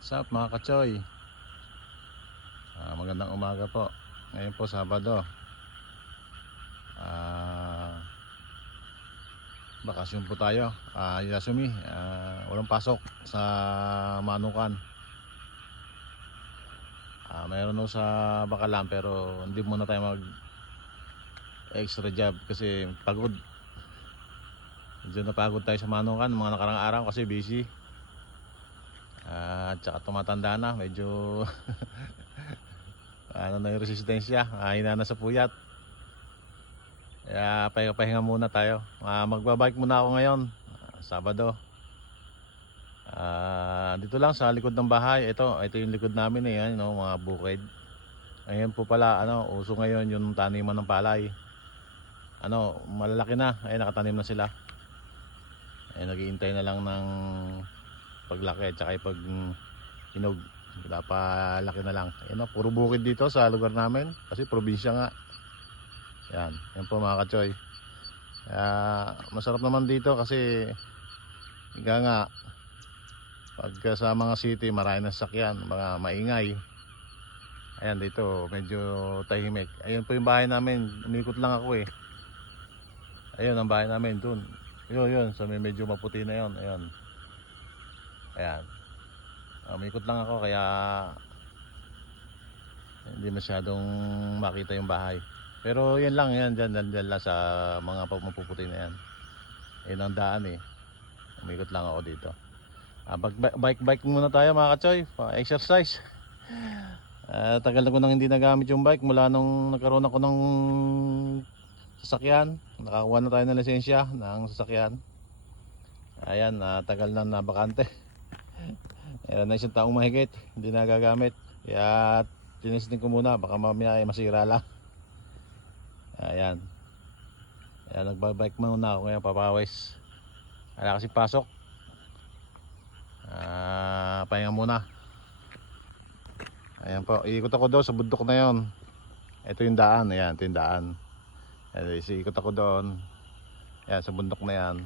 What's up mga kachoy? Ah, magandang umaga po. Ngayon po Sabado. Ah, bakasyon po tayo. Ah, Yasumi, ah, walang pasok sa Manukan. Ah, mayroon no sa Bakalan pero hindi muna tayo mag extra job kasi pagod. Medyo napagod tayo sa Manukan mga nakarang araw kasi busy. Ah, at saka tumatanda na, medyo ano na yung resistensya, mahina na sa puyat. Kaya pahinga-pahinga muna tayo. Ah, magbabike muna ako ngayon, ah, Sabado. Ah, dito lang sa likod ng bahay. Ito, ito yung likod namin eh, yan, no, mga bukid. Ngayon po pala, ano, uso ngayon yung taniman ng palay. Ano, malalaki na. Ay nakatanim na sila. Ay naghihintay na lang ng paglaki at saka pag hinog laki na lang. Ayan o, puro bukid dito sa lugar namin kasi probinsya nga. Yan, yan po mga kachoy. Kaya masarap naman dito kasi higa nga pagka sa mga city marami ng sakyan mga maingay. Ayan dito medyo tahimik. Ayun po yung bahay namin. Umikot lang ako eh. Ayun ang bahay namin dun. Yun yun sa may medyo maputi na yun. Ayun Ayan. Umikot lang ako kaya hindi masyadong makita yung bahay. Pero yan lang yan dyan, dyan, dyan lang sa mga pa- mapuputi na yan. Yan ang daan eh. Umikot lang ako dito. Ah, bike, bike, bike muna tayo mga kachoy. Exercise. Ah, tagal na ko nang hindi nagamit yung bike mula nung nagkaroon ako ng sasakyan. Nakakuha na tayo ng lisensya ng sasakyan. Ayan, ah, tagal na nabakante. Meron na isang taong mahigit, hindi nagagamit. Kaya tinisting ko muna, baka mamaya ay masira lang. Ayan. Ayan, nagbabike muna ako ngayon, papawis. Wala kasi pasok. Ah, pahinga muna. Ayan po, iikot ako doon sa bundok na yon. Ito yung daan, ayan, ito yung daan. Ayan, ikot ako doon. Ayan, sa bundok na yan.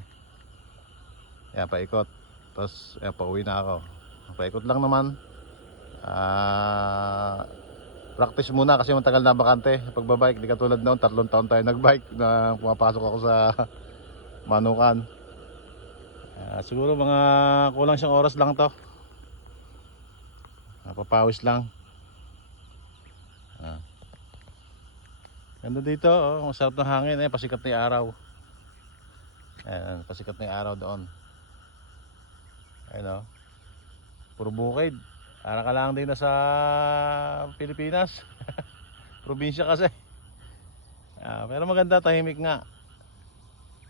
Ayan, paikot. Tapos, ayan, pauwi na ako. Paikot lang naman. Ah, practice muna kasi matagal na bakante pagbabike. Di katulad noon, tatlong taon tayo nagbike na pumapasok ako sa Manukan. Ah, siguro mga kulang siyang oras lang to. Napapawis lang. Ah. Ganda dito, oh. masarap ng hangin eh, pasikat na araw. Ayan, pasikat na araw doon. Ayun oh. Puro bukid. Para ka lang din na sa Pilipinas. Probinsya kasi. Ah, pero maganda, tahimik nga.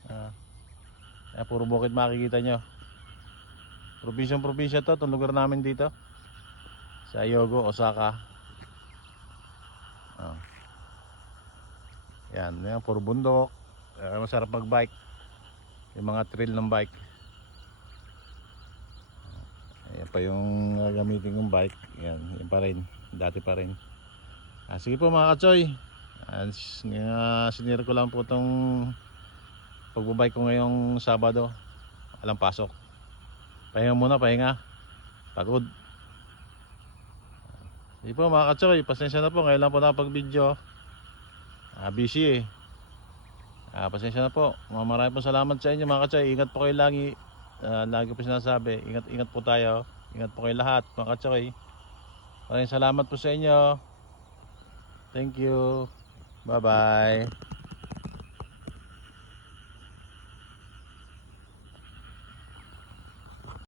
Ah. Kaya puro bukid makikita nyo. Probinsyang probinsya to, itong lugar namin dito. Sa Yogo, Osaka. Ah. Yan, yan, puro bundok. Eh, masarap mag-bike. Yung mga trail ng bike. Ayan pa yung gagamitin kong bike. Yan, yan pa rin. Dati pa rin. Ah, sige po mga kachoy. Ah, sinira ko lang po itong pagbabike ko ngayong Sabado. Alang pasok. Pahinga muna, pahinga. Pagod. Sige po mga kachoy, pasensya na po. Ngayon lang po nakapag-video. Ah, busy eh. Ah, pasensya na po. Maraming po salamat sa inyo mga kachoy. Ingat po kayo lagi. Ah, lagi po sinasabi, ingat ingat po tayo. Ingat po kayo lahat, mga katsoy. Maraming salamat po sa inyo. Thank you. Bye-bye.